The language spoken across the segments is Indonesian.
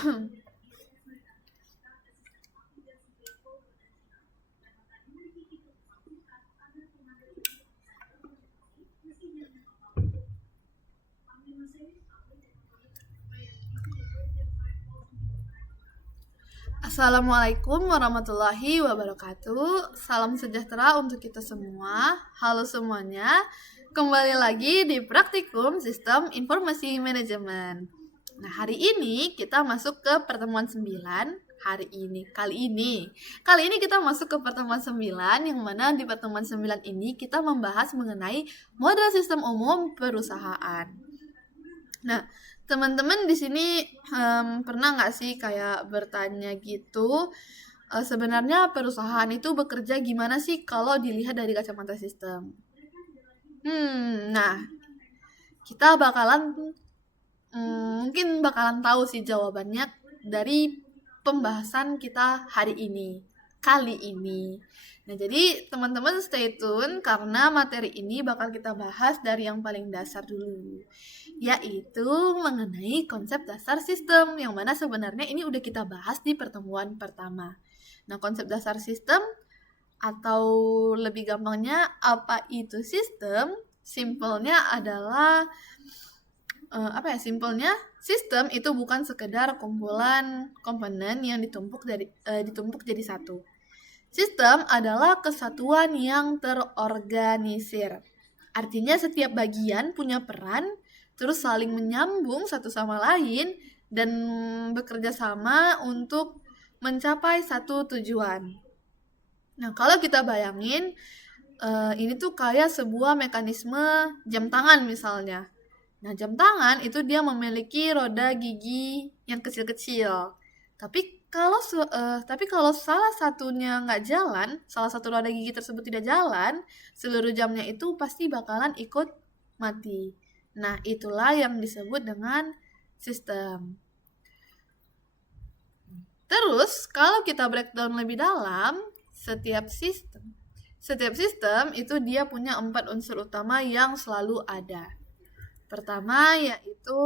Assalamualaikum warahmatullahi wabarakatuh. Salam sejahtera untuk kita semua. Halo semuanya. Kembali lagi di Praktikum Sistem Informasi Manajemen. Nah, hari ini kita masuk ke pertemuan 9. Kali ini kita masuk ke pertemuan 9, yang mana di pertemuan 9 ini kita membahas mengenai model sistem umum perusahaan. Nah, teman-teman di sini pernah nggak sih kayak bertanya gitu, sebenarnya perusahaan itu bekerja gimana sih kalau dilihat dari kacamata sistem? Nah, kita mungkin bakalan tahu sih jawabannya dari pembahasan kita kali ini. Nah, jadi teman-teman stay tune karena materi ini bakal kita bahas dari yang paling dasar dulu, yaitu mengenai konsep dasar sistem, yang mana sebenarnya ini udah kita bahas di pertemuan pertama. Nah, konsep dasar sistem atau lebih gampangnya apa itu sistem? Simpelnya adalah simpelnya sistem itu bukan sekedar kumpulan komponen yang ditumpuk jadi satu. Sistem adalah kesatuan yang terorganisir. Artinya setiap bagian punya peran, terus saling menyambung satu sama lain, dan bekerja sama untuk mencapai satu tujuan. Nah, kalau kita bayangin, ini tuh kayak sebuah mekanisme jam tangan misalnya. Nah, jam tangan itu dia memiliki roda gigi yang kecil-kecil. Tapi kalau salah satunya nggak jalan, salah satu roda gigi tersebut tidak jalan, seluruh jamnya itu pasti bakalan ikut mati. Nah, itulah yang disebut dengan sistem. Terus, kalau kita breakdown lebih dalam, setiap sistem itu dia punya 4 unsur utama yang selalu ada. Pertama yaitu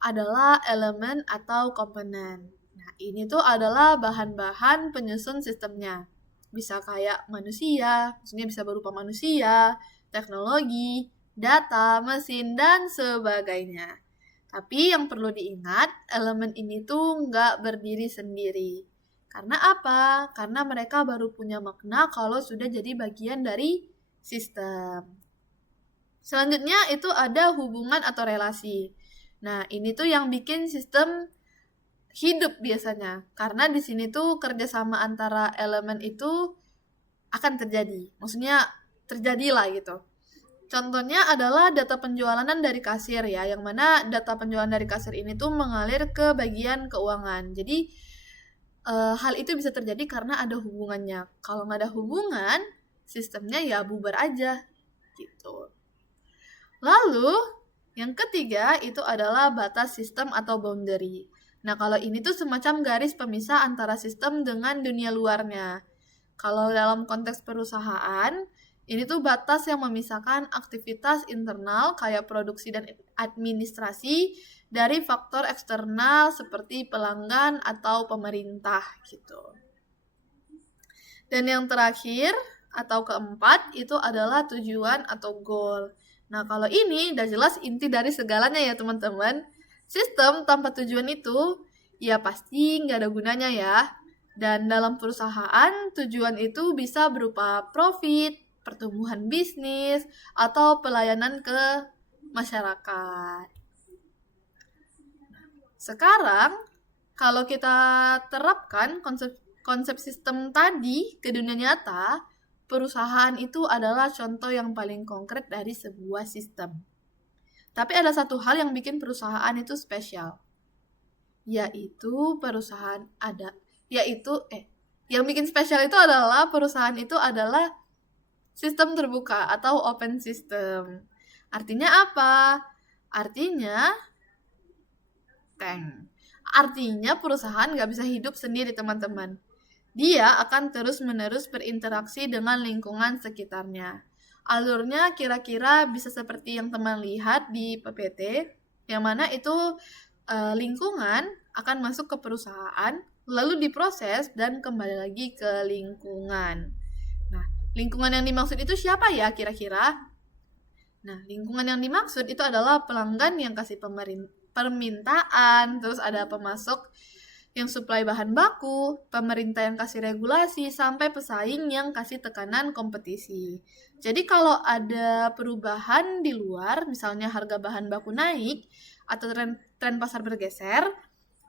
adalah elemen atau komponen. Nah, ini tuh adalah bahan-bahan penyusun sistemnya. Bisa kayak manusia, maksudnya bisa berupa manusia, teknologi, data, mesin, dan sebagainya. Tapi yang perlu diingat, elemen ini tuh nggak berdiri sendiri. Karena apa? Karena mereka baru punya makna kalau sudah jadi bagian dari sistem. Selanjutnya itu ada hubungan atau relasi. Nah, ini tuh yang bikin sistem hidup biasanya. Karena di sini tuh kerjasama antara elemen itu akan terjadi. Maksudnya terjadilah gitu. Contohnya adalah data penjualan dari kasir ya, yang mana data penjualan dari kasir ini tuh mengalir ke bagian keuangan. Jadi hal itu bisa terjadi karena ada hubungannya. Kalau nggak ada hubungan, sistemnya ya bubar aja gitu. Lalu, yang ketiga itu adalah batas sistem atau boundary. Nah, kalau ini tuh semacam garis pemisah antara sistem dengan dunia luarnya. Kalau dalam konteks perusahaan, ini tuh batas yang memisahkan aktivitas internal kayak produksi dan administrasi dari faktor eksternal seperti pelanggan atau pemerintah gitu. Dan yang terakhir atau keempat itu adalah tujuan atau goal. Nah, kalau ini udah jelas inti dari segalanya ya teman-teman. Sistem tanpa tujuan itu ya pasti nggak ada gunanya ya. Dan dalam perusahaan, tujuan itu bisa berupa profit, pertumbuhan bisnis, atau pelayanan ke masyarakat. Sekarang, kalau kita terapkan konsep sistem tadi ke dunia nyata, perusahaan itu adalah contoh yang paling konkret dari sebuah sistem. Tapi ada satu hal yang bikin perusahaan itu spesial, yang bikin spesial itu adalah perusahaan itu adalah sistem terbuka atau open system. Artinya apa? Artinya perusahaan nggak bisa hidup sendiri teman-teman. Dia akan terus-menerus berinteraksi dengan lingkungan sekitarnya. Alurnya kira-kira bisa seperti yang teman lihat di PPT, yang mana itu lingkungan akan masuk ke perusahaan, lalu diproses dan kembali lagi ke lingkungan. Nah, lingkungan yang dimaksud itu siapa ya kira-kira? Nah, lingkungan yang dimaksud itu adalah pelanggan yang kasih permintaan, terus ada pemasok yang suplai bahan baku, pemerintah yang kasih regulasi, sampai pesaing yang kasih tekanan kompetisi. Jadi kalau ada perubahan di luar, misalnya harga bahan baku naik, atau tren pasar bergeser,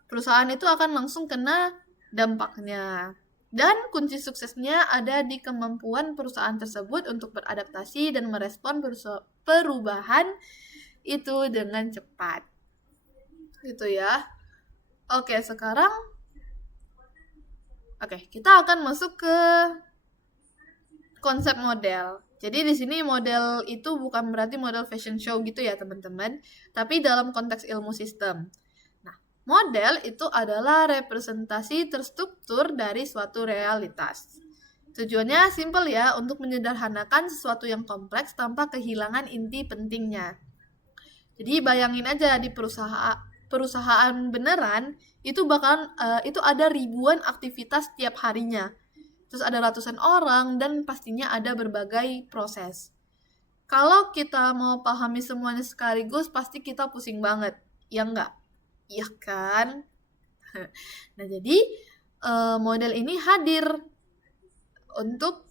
perusahaan itu akan langsung kena dampaknya. Dan kunci suksesnya ada di kemampuan perusahaan tersebut untuk beradaptasi dan merespon perubahan itu dengan cepat. Gitu ya. Oke, sekarang kita akan masuk ke konsep model. Jadi di sini model itu bukan berarti model fashion show gitu ya, teman-teman, tapi dalam konteks ilmu sistem. Nah, model itu adalah representasi terstruktur dari suatu realitas. Tujuannya simpel ya, untuk menyederhanakan sesuatu yang kompleks tanpa kehilangan inti pentingnya. Jadi bayangin aja di perusahaan beneran itu itu ada ribuan aktivitas tiap harinya. Terus ada ratusan orang dan pastinya ada berbagai proses. Kalau kita mau pahami semuanya sekaligus pasti kita pusing banget. Ya enggak? Iya kan? Nah, jadi model ini hadir untuk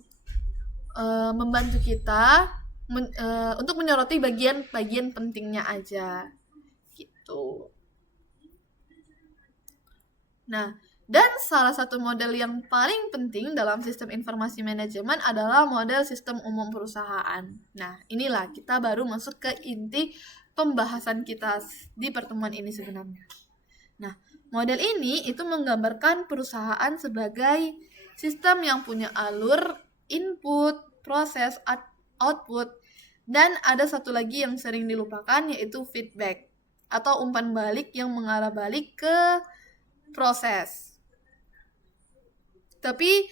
membantu kita untuk menyoroti bagian-bagian pentingnya aja. Gitu. Nah, dan salah satu model yang paling penting dalam sistem informasi manajemen adalah model sistem umum perusahaan. Nah, inilah kita baru masuk ke inti pembahasan kita di pertemuan ini sebenarnya. Nah, model ini itu menggambarkan perusahaan sebagai sistem yang punya alur, input, proses, output, dan ada satu lagi yang sering dilupakan yaitu feedback atau umpan balik yang mengarah balik ke proses. Tapi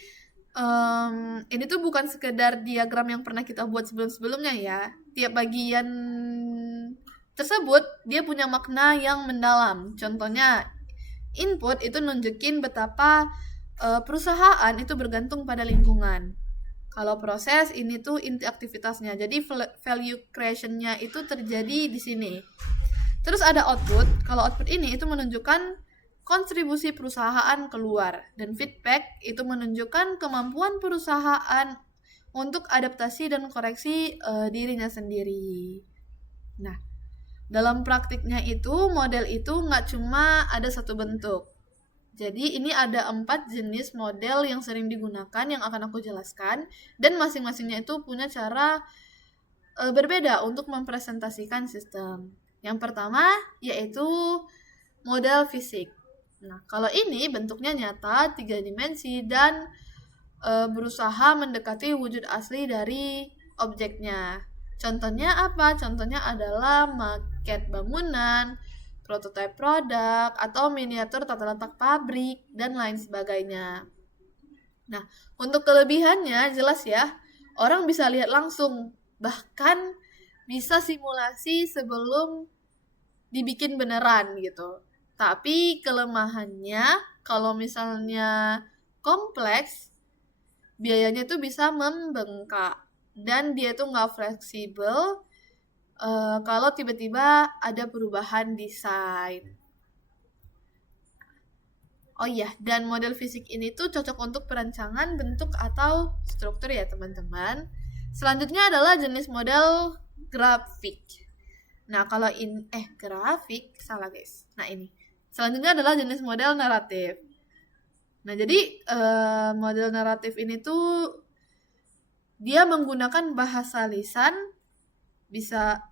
ini tuh bukan sekedar diagram yang pernah kita buat sebelum-sebelumnya ya. Tiap bagian tersebut dia punya makna yang mendalam. Contohnya input itu nunjukin betapa perusahaan itu bergantung pada lingkungan. Kalau proses ini tuh inti aktivitasnya. Jadi value creation-nya itu terjadi di sini. Terus ada output. Kalau output ini itu menunjukkan kontribusi perusahaan keluar, dan feedback itu menunjukkan kemampuan perusahaan untuk adaptasi dan koreksi dirinya sendiri. Nah, dalam praktiknya itu model itu nggak cuma ada satu bentuk. Jadi ini ada 4 jenis model yang sering digunakan yang akan aku jelaskan, dan masing-masingnya itu punya cara berbeda untuk mempresentasikan sistem. Yang pertama yaitu model fisik. Nah, kalau ini bentuknya nyata, 3 dimensi, dan berusaha mendekati wujud asli dari objeknya. Contohnya apa? Contohnya adalah maket bangunan, prototipe produk, atau miniatur tata letak pabrik, dan lain sebagainya. Nah, untuk kelebihannya jelas ya, orang bisa lihat langsung, bahkan bisa simulasi sebelum dibikin beneran gitu. Tapi kelemahannya kalau misalnya kompleks, biayanya itu bisa membengkak dan dia tuh nggak fleksibel kalau tiba-tiba ada perubahan desain. Oh iya, dan model fisik ini tuh cocok untuk perancangan bentuk atau struktur ya teman-teman. Selanjutnya adalah jenis model grafik. Nah, kalau grafik salah guys. Nah, ini. Selanjutnya adalah jenis model naratif. Nah, jadi model naratif ini tuh dia menggunakan bahasa lisan, bisa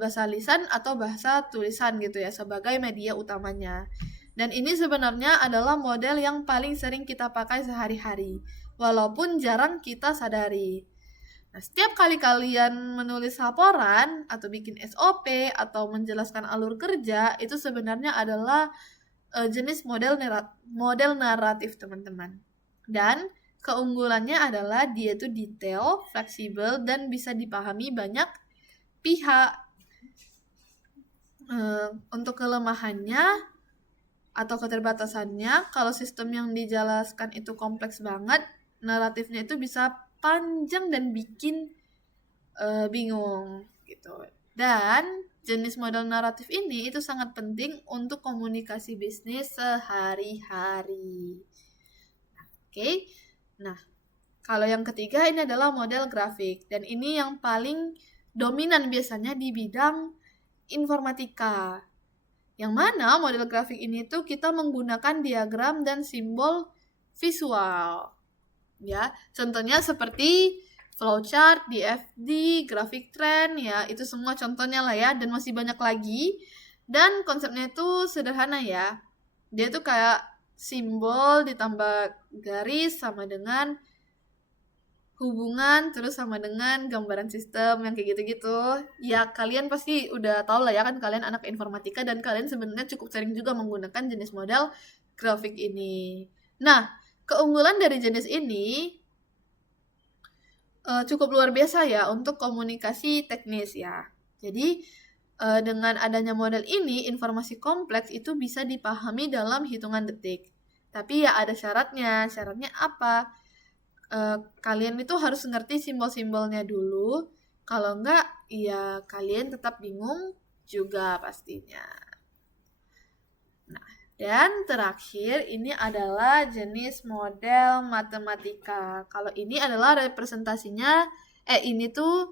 bahasa lisan atau bahasa tulisan gitu ya sebagai media utamanya. Dan ini sebenarnya adalah model yang paling sering kita pakai sehari-hari, walaupun jarang kita sadari. Nah, setiap kali kalian menulis laporan atau bikin SOP atau menjelaskan alur kerja, itu sebenarnya adalah jenis model naratif, teman-teman. Dan keunggulannya adalah dia itu detail, fleksibel, dan bisa dipahami banyak pihak. Untuk kelemahannya atau keterbatasannya, kalau sistem yang dijelaskan itu kompleks banget, naratifnya itu bisa panjang dan bikin bingung gitu. Dan jenis model naratif ini itu sangat penting untuk komunikasi bisnis sehari-hari. Oke. Nah, kalau yang ketiga ini adalah model grafik, dan ini yang paling dominan biasanya di bidang informatika. Yang mana model grafik ini tuh kita menggunakan diagram dan simbol visual. Ya, contohnya seperti flowchart, DFD, grafik trend, ya itu semua contohnya lah ya, dan masih banyak lagi. Dan konsepnya itu sederhana ya. Dia tuh kayak simbol ditambah garis sama dengan hubungan terus sama dengan gambaran sistem yang kayak gitu-gitu. Ya kalian pasti udah tahu lah ya, kan kalian anak informatika dan kalian sebenarnya cukup sering juga menggunakan jenis model grafik ini. Nah, keunggulan dari jenis ini cukup luar biasa ya untuk komunikasi teknis ya. Jadi dengan adanya model ini, informasi kompleks itu bisa dipahami dalam hitungan detik. Tapi ya ada syaratnya. Syaratnya apa? Kalian itu harus ngerti simbol-simbolnya dulu. Kalau enggak, ya kalian tetap bingung juga pastinya. Nah, dan terakhir ini adalah jenis model matematika. Kalau ini adalah representasinya, ini tuh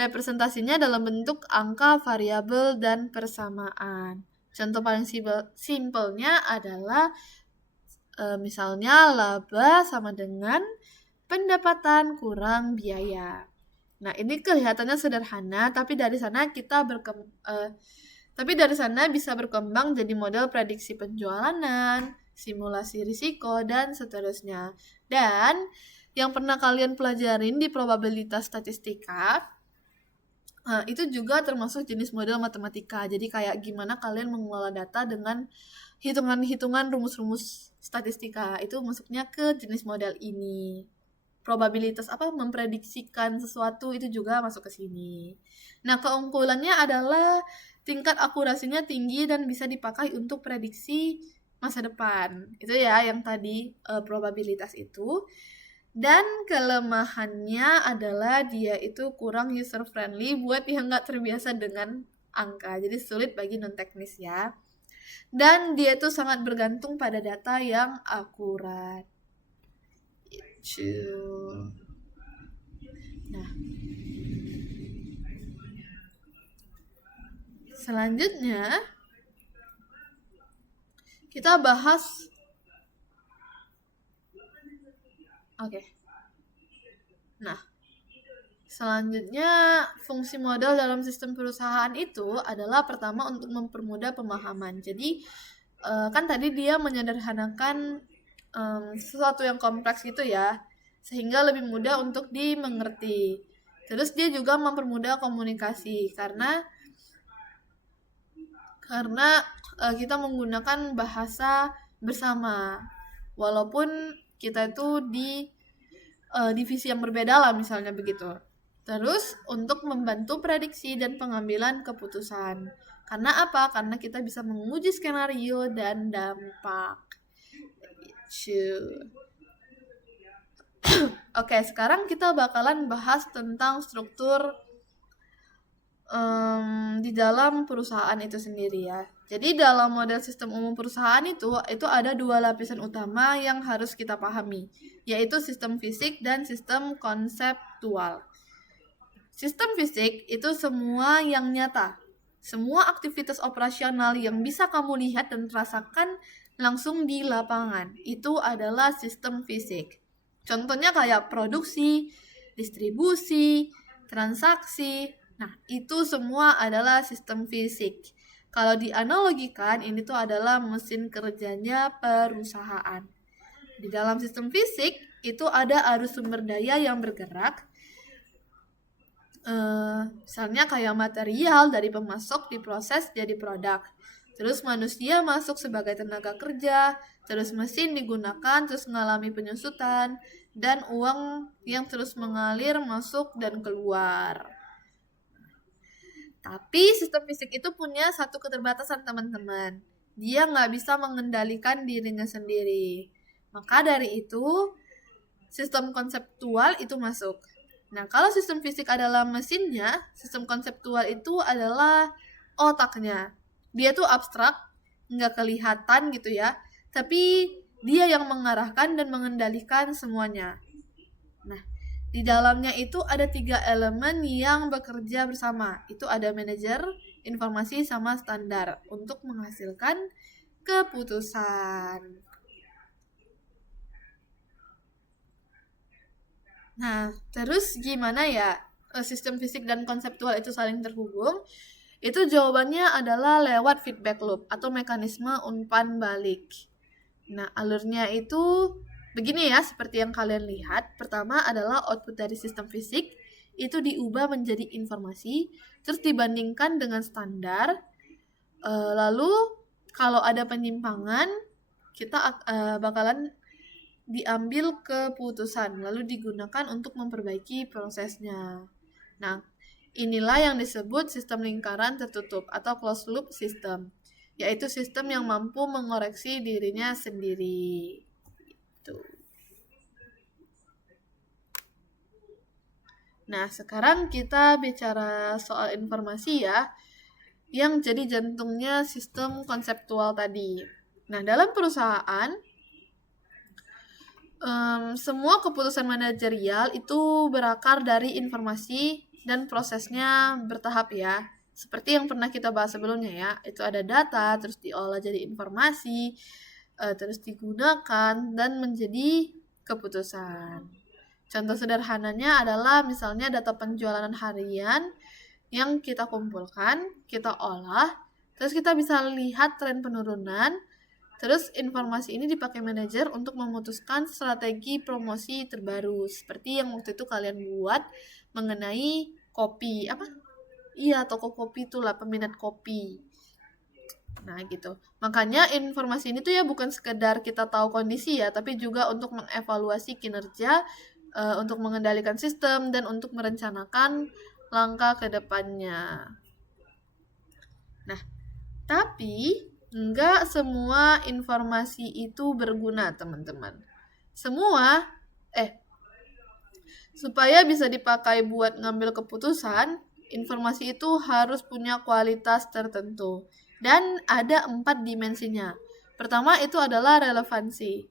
representasinya dalam bentuk angka, variabel, dan persamaan. Contoh paling simpelnya adalah misalnya laba sama dengan pendapatan kurang biaya. Nah, ini kelihatannya sederhana, tapi dari sana bisa berkembang jadi model prediksi penjualan, simulasi risiko, dan seterusnya. Dan yang pernah kalian pelajarin di probabilitas statistika, itu juga termasuk jenis model matematika. Jadi kayak gimana kalian mengelola data dengan hitungan-hitungan rumus-rumus statistika. Itu masuknya ke jenis model ini. Probabilitas memprediksikan sesuatu itu juga masuk ke sini. Nah, keunggulannya adalah tingkat akurasinya tinggi dan bisa dipakai untuk prediksi masa depan. Itu ya yang tadi probabilitas itu. Dan kelemahannya adalah dia itu kurang user friendly buat yang nggak terbiasa dengan angka. Jadi sulit bagi non teknis ya. Dan dia itu sangat bergantung pada data yang akurat. Nah, selanjutnya kita bahas Nah, selanjutnya fungsi model dalam sistem perusahaan itu adalah pertama untuk mempermudah pemahaman. Jadi kan tadi dia menyederhanakan sesuatu yang kompleks gitu ya, sehingga lebih mudah untuk dimengerti. Terus dia juga mempermudah komunikasi karena kita menggunakan bahasa bersama, walaupun kita itu di divisi yang berbeda lah misalnya begitu. Terus untuk membantu prediksi dan pengambilan keputusan. Karena apa? Karena kita bisa menguji skenario dan dampak. Oke, sekarang kita bakalan bahas tentang struktur di dalam perusahaan itu sendiri ya. Jadi dalam model sistem umum perusahaan itu ada dua lapisan utama yang harus kita pahami, yaitu sistem fisik dan sistem konseptual. Sistem fisik itu semua yang nyata, semua aktivitas operasional yang bisa kamu lihat dan rasakan langsung di lapangan, itu adalah sistem fisik. Contohnya kayak produksi, distribusi, transaksi. Nah, itu semua adalah sistem fisik. Kalau dianalogikan, ini tuh adalah mesin kerjanya perusahaan. Di dalam sistem fisik, itu ada arus sumber daya yang bergerak. Misalnya kayak material dari pemasok diproses jadi produk. Terus manusia masuk sebagai tenaga kerja, terus mesin digunakan, terus mengalami penyusutan, dan uang yang terus mengalir masuk dan keluar. Tapi sistem fisik itu punya satu keterbatasan teman-teman. Dia nggak bisa mengendalikan dirinya sendiri. Maka dari itu, sistem konseptual itu masuk. Nah, kalau sistem fisik adalah mesinnya, sistem konseptual itu adalah otaknya. Dia tuh abstrak, nggak kelihatan gitu ya. Tapi dia yang mengarahkan dan mengendalikan semuanya. Nah, di dalamnya itu ada 3 elemen yang bekerja bersama. Itu ada manajer, informasi, sama standar untuk menghasilkan keputusan. Nah, terus gimana ya sistem fisik dan konseptual itu saling terhubung? Itu jawabannya adalah lewat feedback loop atau mekanisme umpan balik. Nah, alurnya itu begini ya, seperti yang kalian lihat. Pertama adalah output dari sistem fisik, itu diubah menjadi informasi, terus dibandingkan dengan standar. Lalu, kalau ada penyimpangan, kita bakalan diambil keputusan, lalu digunakan untuk memperbaiki prosesnya. Nah, inilah yang disebut sistem lingkaran tertutup atau closed loop system, yaitu sistem yang mampu mengoreksi dirinya sendiri. Nah, sekarang kita bicara soal informasi ya, yang jadi jantungnya sistem konseptual tadi. Nah, dalam perusahaan, semua keputusan manajerial itu berakar dari informasi dan prosesnya bertahap ya. Seperti yang pernah kita bahas sebelumnya ya, itu ada data, terus diolah jadi informasi, terus digunakan dan menjadi keputusan. Contoh sederhananya adalah misalnya data penjualan harian yang kita kumpulkan, kita olah, terus kita bisa lihat tren penurunan, terus informasi ini dipakai manajer untuk memutuskan strategi promosi terbaru, seperti yang waktu itu kalian buat mengenai kopi, toko kopi itulah, peminat kopi. Nah gitu. Makanya informasi ini tuh ya bukan sekedar kita tahu kondisi ya, tapi juga untuk mengevaluasi kinerja, untuk mengendalikan sistem, dan untuk merencanakan langkah ke depannya. Nah, tapi nggak semua informasi itu berguna, teman-teman. Supaya bisa dipakai buat ngambil keputusan, informasi itu harus punya kualitas tertentu. Dan ada 4 dimensinya. Pertama itu adalah relevansi.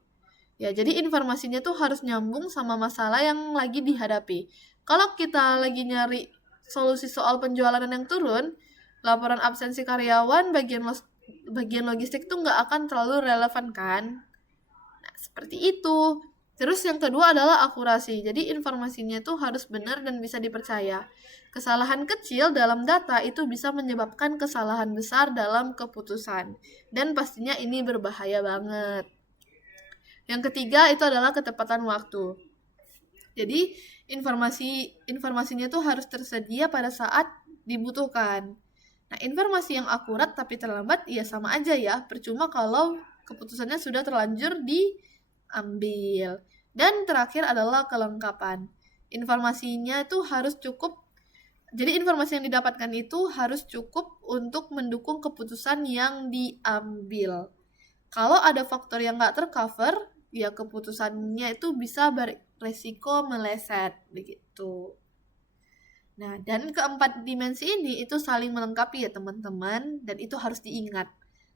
Ya, jadi informasinya tuh harus nyambung sama masalah yang lagi dihadapi. Kalau kita lagi nyari solusi soal penjualan yang turun, laporan absensi karyawan bagian logistik tuh nggak akan terlalu relevan kan? Nah, seperti itu. Terus yang kedua adalah akurasi. Jadi informasinya tuh harus benar dan bisa dipercaya. Kesalahan kecil dalam data itu bisa menyebabkan kesalahan besar dalam keputusan. Dan pastinya ini berbahaya banget. Yang ketiga itu adalah ketepatan waktu. Jadi informasinya tuh harus tersedia pada saat dibutuhkan. Nah, informasi yang akurat tapi terlambat ya sama aja ya, percuma kalau keputusannya sudah terlanjur diambil. Dan terakhir adalah kelengkapan. Informasinya itu harus cukup. Jadi informasi yang didapatkan itu harus cukup untuk mendukung keputusan yang diambil. Kalau ada faktor yang nggak tercover, ya keputusannya itu bisa beresiko meleset begitu. Nah, dan keempat dimensi ini itu saling melengkapi ya teman-teman, dan itu harus diingat.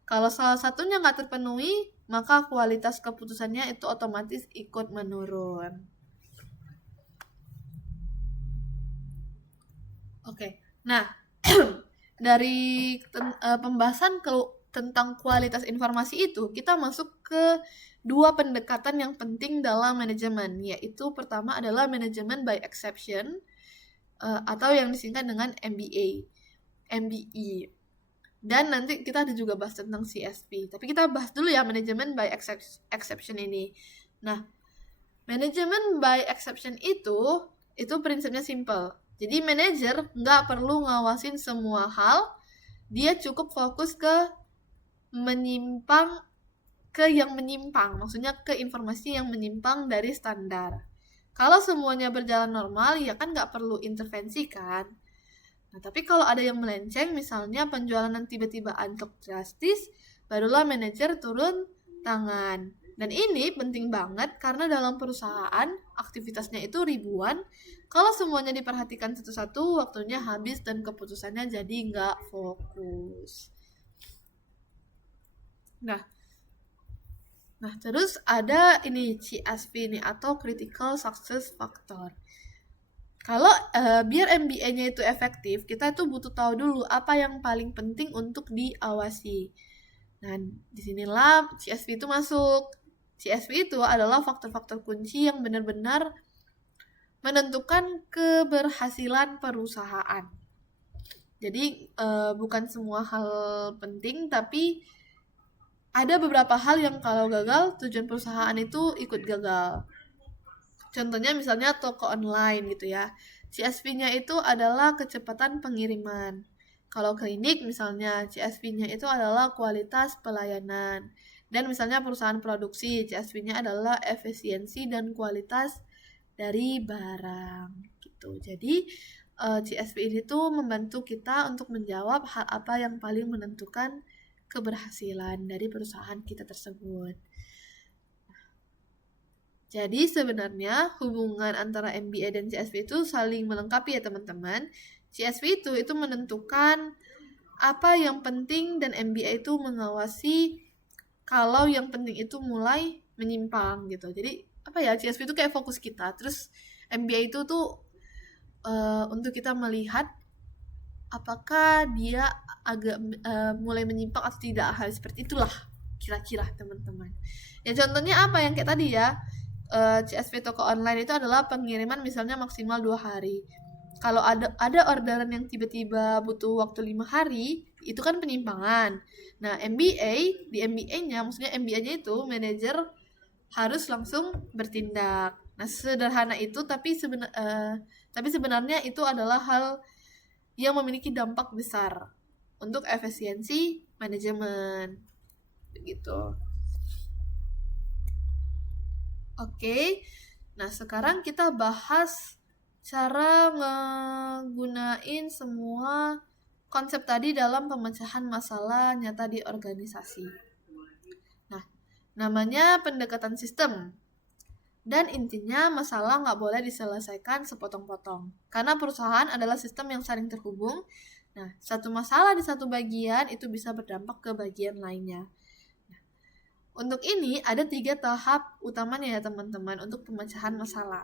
Kalau salah satunya nggak terpenuhi, maka kualitas keputusannya itu otomatis ikut menurun. Oke, nah dari pembahasan tentang kualitas informasi itu, kita masuk ke 2 pendekatan yang penting dalam manajemen, yaitu pertama adalah manajemen by exception, atau yang disingkat dengan MBE. Dan nanti kita ada juga bahas tentang CSP. Tapi kita bahas dulu ya manajemen by exception ini. Nah, manajemen by exception itu prinsipnya simple. Jadi manajer nggak perlu ngawasin semua hal, dia cukup fokus ke yang menyimpang, maksudnya ke informasi yang menyimpang dari standar. Kalau semuanya berjalan normal, ya kan nggak perlu intervensi kan. Nah, tapi kalau ada yang melenceng, misalnya penjualan yang tiba-tiba anjlok drastis, barulah manajer turun tangan. Dan ini penting banget karena dalam perusahaan, aktivitasnya itu ribuan. Kalau semuanya diperhatikan satu-satu, waktunya habis dan keputusannya jadi nggak fokus. Nah, terus ada ini CSV ini atau Critical Success Factor. Kalau biar MBA-nya itu efektif, kita itu butuh tahu dulu apa yang paling penting untuk diawasi. Nah, disinilah CSV itu masuk. CSV itu adalah faktor-faktor kunci yang benar-benar menentukan keberhasilan perusahaan. Jadi, bukan semua hal penting, tapi ada beberapa hal yang kalau gagal, tujuan perusahaan itu ikut gagal. Contohnya misalnya toko online gitu ya. CSV-nya itu adalah kecepatan pengiriman. Kalau klinik misalnya CSV-nya itu adalah kualitas pelayanan. Dan misalnya perusahaan produksi, CSV-nya adalah efisiensi dan kualitas dari barang gitu. Jadi CSV ini tuh membantu kita untuk menjawab hal apa yang paling menentukan keberhasilan dari perusahaan kita tersebut. Jadi sebenarnya hubungan antara MBA dan CSV itu saling melengkapi ya teman-teman. CSV itu menentukan apa yang penting dan MBA itu mengawasi kalau yang penting itu mulai menyimpang gitu. Jadi apa ya, CSV itu kayak fokus kita. Terus MBA itu tuh untuk kita melihat apakah dia agak mulai menyimpang atau tidak. Hal seperti itulah kira-kira teman-teman. Ya contohnya apa yang kayak tadi ya. CSV toko online itu adalah pengiriman misalnya maksimal 2 hari. Kalau ada orderan yang tiba-tiba butuh waktu 5 hari, itu kan penyimpangan. Nah, di MBA-nya, maksudnya MBA-nya itu manajer harus langsung bertindak. Nah, sederhana itu tapi sebenarnya itu adalah hal yang memiliki dampak besar untuk efisiensi manajemen. Begitu. Oke, nah sekarang kita bahas cara ngegunain semua konsep tadi dalam pemecahan masalah nyata di organisasi. Nah, namanya pendekatan sistem. Dan intinya masalah nggak boleh diselesaikan sepotong-potong. Karena perusahaan adalah sistem yang saling terhubung. Nah, satu masalah di satu bagian itu bisa berdampak ke bagian lainnya. Untuk ini ada 3 tahap utamanya ya teman-teman untuk pemecahan masalah.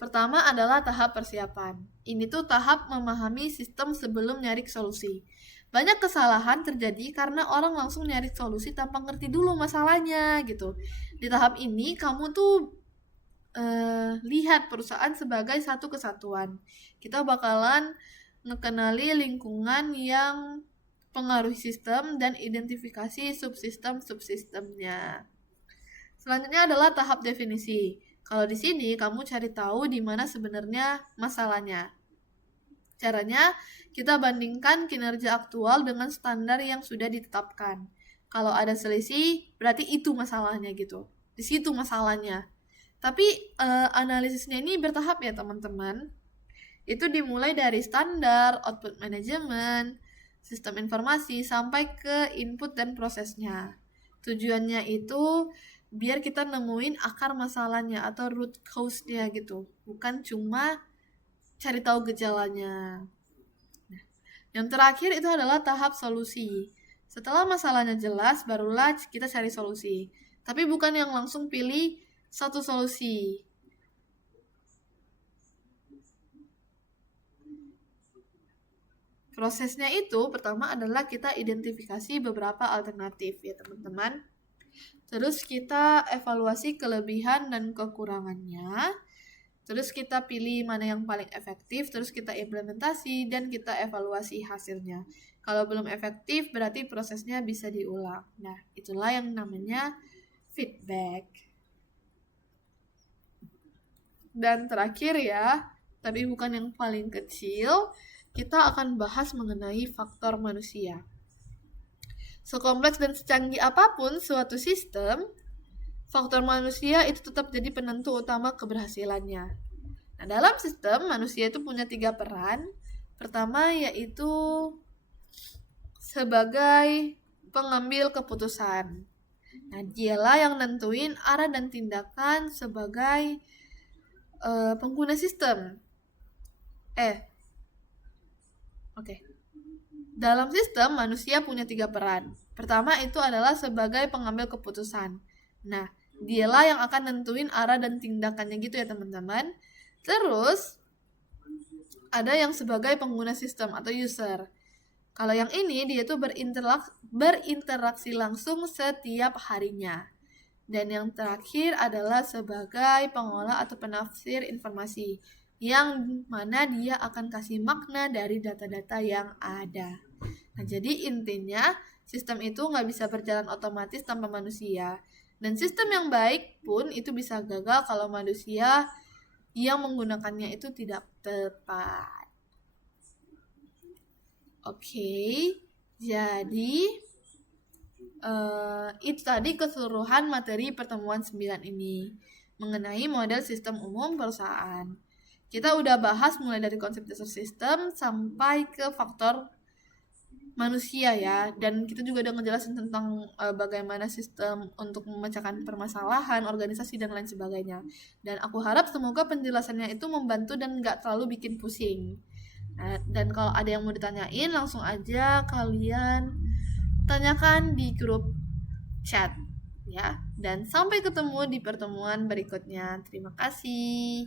Pertama adalah tahap persiapan. Ini tuh tahap memahami sistem sebelum nyari solusi. Banyak kesalahan terjadi karena orang langsung nyari solusi tanpa ngerti dulu masalahnya gitu. Di tahap ini kamu tuh lihat perusahaan sebagai satu kesatuan. Kita bakalan ngekenali lingkungan yang pengaruhi sistem dan identifikasi subsistem-subsistemnya. Selanjutnya adalah tahap definisi. Kalau di sini kamu cari tahu di mana sebenarnya masalahnya. Caranya kita bandingkan kinerja aktual dengan standar yang sudah ditetapkan. Kalau ada selisih, berarti itu masalahnya gitu. Di situ masalahnya. Tapi analisisnya ini bertahap ya teman-teman. Itu dimulai dari standar, output manajemen, sistem informasi, sampai ke input dan prosesnya. Tujuannya itu biar kita nemuin akar masalahnya atau root cause-nya gitu. Bukan cuma cari tahu gejalanya. Nah, yang terakhir itu adalah tahap solusi. Setelah masalahnya jelas, barulah kita cari solusi. Tapi bukan yang langsung pilih satu solusi. Prosesnya itu pertama adalah kita identifikasi beberapa alternatif ya teman-teman. Terus kita evaluasi kelebihan dan kekurangannya. Terus kita pilih mana yang paling efektif, terus kita implementasi dan kita evaluasi hasilnya. Kalau belum efektif berarti prosesnya bisa diulang. Nah, itulah yang namanya feedback. Dan terakhir ya, tapi bukan yang paling kecil, kita akan bahas mengenai faktor manusia. Sekompleks dan secanggih apapun suatu sistem, faktor manusia itu tetap jadi penentu utama keberhasilannya. Nah, dalam sistem, manusia itu punya 3 peran. Pertama yaitu sebagai pengambil keputusan. Nah, dialah yang nentuin arah dan tindakan sebagai pengguna sistem. Dalam sistem, manusia punya 3 peran. Pertama itu adalah sebagai pengambil keputusan. Nah, dialah yang akan nentuin arah dan tindakannya gitu ya teman-teman. Terus, ada yang sebagai pengguna sistem atau user. Kalau yang ini, dia tuh berinteraksi langsung setiap harinya. Dan yang terakhir adalah sebagai pengolah atau penafsir informasi, yang mana dia akan kasih makna dari data-data yang ada. Nah, jadi intinya sistem itu nggak bisa berjalan otomatis tanpa manusia. Dan sistem yang baik pun itu bisa gagal kalau manusia yang menggunakannya itu tidak tepat. Oke, jadi itu tadi keseluruhan materi pertemuan 9 ini mengenai model sistem umum perusahaan. Kita udah bahas mulai dari konsep dasar sistem sampai ke faktor manusia ya, dan kita juga udah ngejelasin tentang bagaimana sistem untuk memecahkan permasalahan, organisasi, dan lain sebagainya. Dan aku harap semoga penjelasannya itu membantu dan nggak terlalu bikin pusing. Nah, dan kalau ada yang mau ditanyain, langsung aja kalian tanyakan di grup chat ya. Dan sampai ketemu di pertemuan berikutnya. Terima kasih.